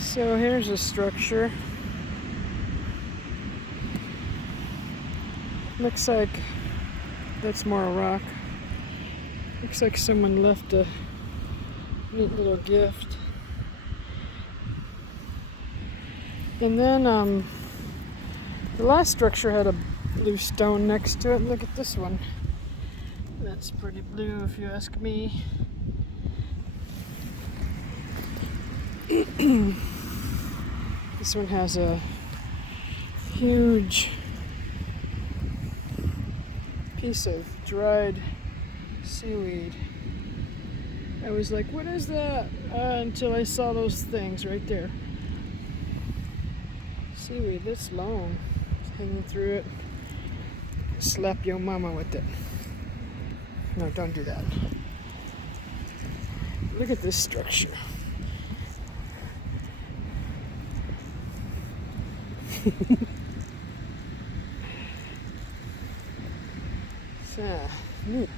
So here's a structure. Looks like that's more a rock. Looks like someone left a neat little gift. And then the last structure had a blue stone next to it. Look at this one. That's pretty blue if you ask me. This one has a huge piece of dried seaweed. I was like, what is that? Until I saw those things right there. Seaweed, that's long. It's hanging through it. Slap your mama with it. No, don't do that. Look at this structure. So, neat.